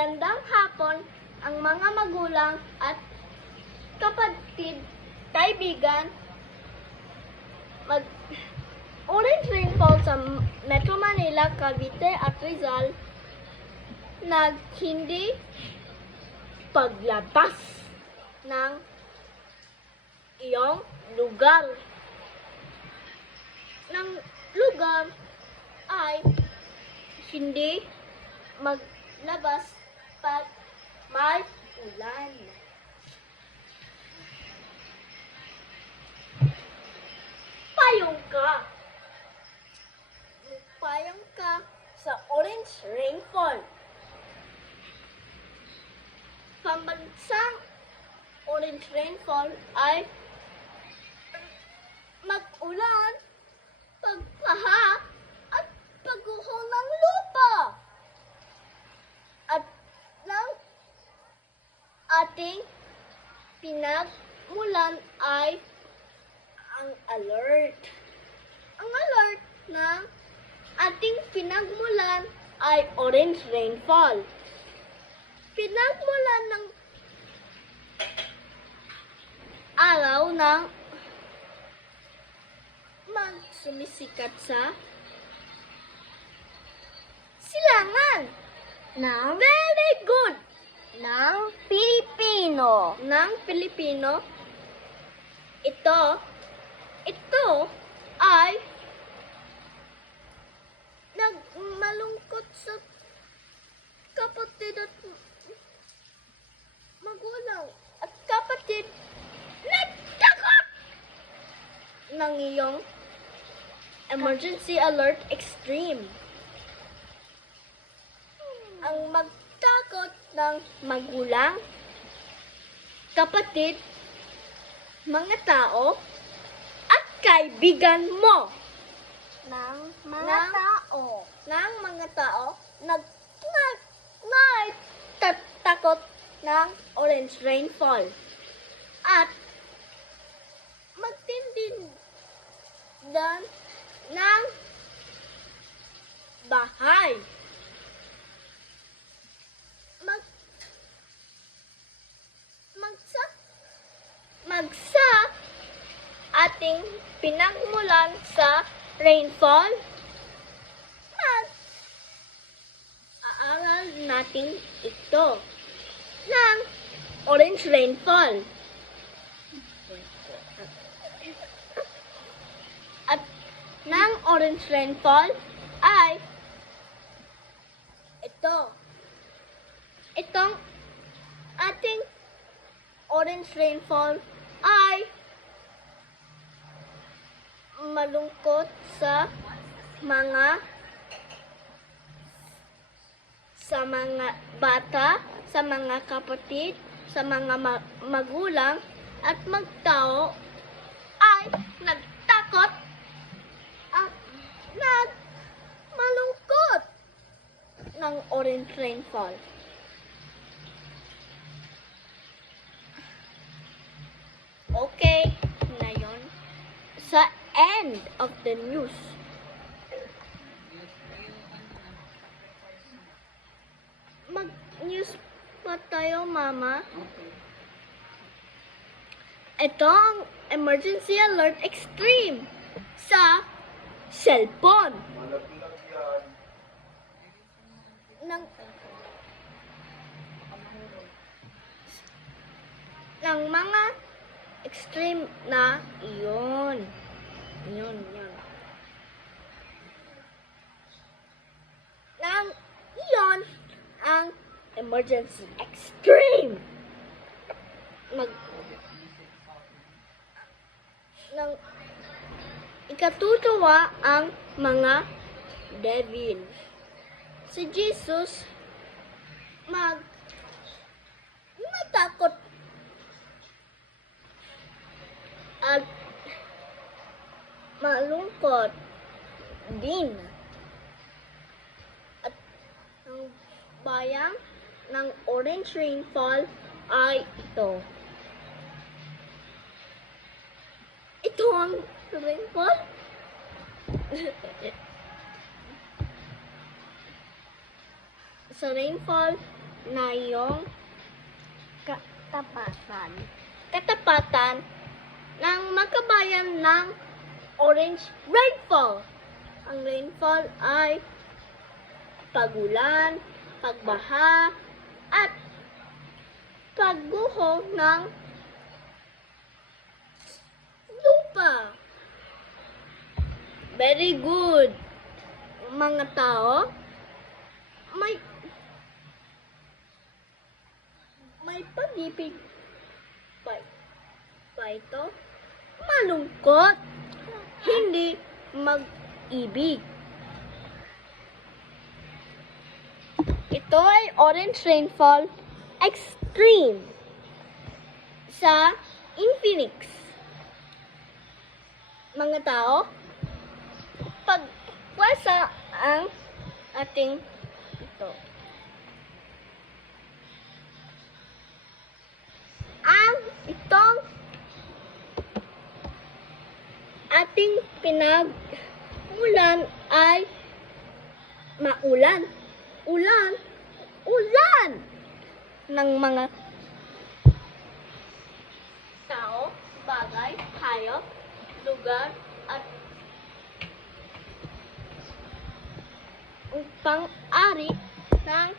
Magandang hapon ang mga magulang at kapatid, kaibigan. Orange rainfall sa Metro Manila, Cavite at Rizal hindi paglabas ng iyong lugar. Ng lugar ay hindi maglabas pag may ulan. Payong ka sa orange rainfall. Pambansang orange rainfall ay mag-ulan, pagbaha, at pagguho ng lupa. At ng ating pinagmulan ay ang alert. Ang alert ng ating pinagmulan ay orange rainfall. Pinagmulan ng araw ng sumisikat sa silangan ng very good ng Pilipino. Ito ay nagmalungkot sa kapatid at magulang at kapatid nagtakot ng iyong emergency alert extreme. Ang magtakot ng magulang, kapatid, mga tao, at kaibigan mo. Ng mga tao nagtatakot ng orange rainfall. At magtindihan ng bahay. Magsa ating pinagmulan sa rainfall, aaral natin ito ng orange rainfall. At ng orange rainfall ay itong ating orange rainfall ay malungkot sa mga bata, sa mga kapatid, sa mga magulang at magtao ay nagtakot at malungkot ng orange rainfall. Okay, na yun. Sa end of the news. Mag-news pa tayo, Mama. Ito ang emergency alert extreme sa cellphone. Ng mga extreme na iyon. Yun. Iyon ang emergency extreme. Ikatutuwa ang mga devil. Si Jesus matakot at malungkot din. At ang bayang ng orange rainfall ay ito. Ito ang rainfall. Sa rainfall na iyong katapatan ng magkabayan ng orange rainfall. Ang rainfall ay pagulan, pagbaha, at pagguho ng lupa. Very good. Mga tao, may pag-ibig pa ito. Malungkot, hindi mag-ibig. Ito ay orange rainfall extreme sa Infinix. Mga tao, pagwasa ang ating ito. Ang itong ating pinag-ulan ay maulan. Ulan ng mga tao, bagay, hayop, lugar, at pang-ari ng